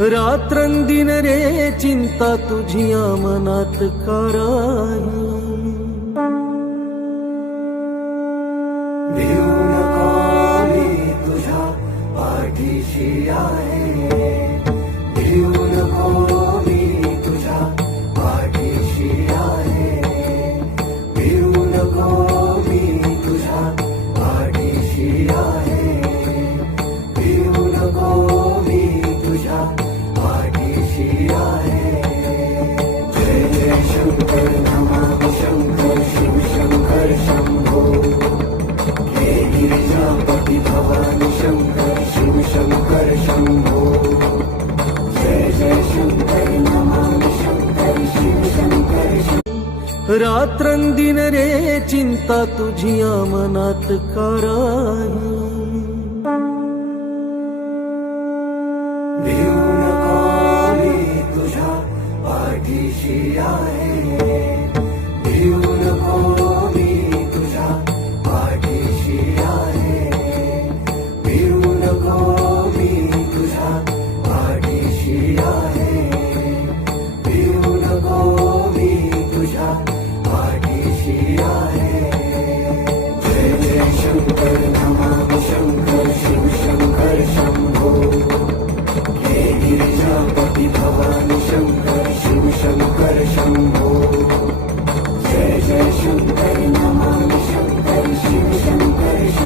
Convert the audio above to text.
रात्रंदिन रे चिंता तुझिया मनात कराही। भिवू नको मी तुझ्या पाठीशी आहे, भिवू नको मी तुझ्या पाठीशी आहे, भिवू नको मी तुझ्या पाठीशी आहे, भिवू नको मी तुझ्या पाठीशी आहे। जय जय शंकर नमामि शंकर शिव शंकर शंभो, हे गिरिजापति भवानी शंकर शिव शंकर शंभो। जय जय शंकर नमामि शंकर शिव शंकर शंभो। रात्रंदिन रे चिंता तुझिया मनात कराही। भिवू नको मी तुझ्या पाठीशी आहे, भिवू नको मी तुझ्या पाठीशी आहे, भिवू नको मी तुझ्या पाठीशी आहे, भिवू नको मी तुझ्या पाठीशी आहे। जय जय शंकर नमामि शंकर शिव शंकर शंभो, हे गिरिजापति भवानी शंकर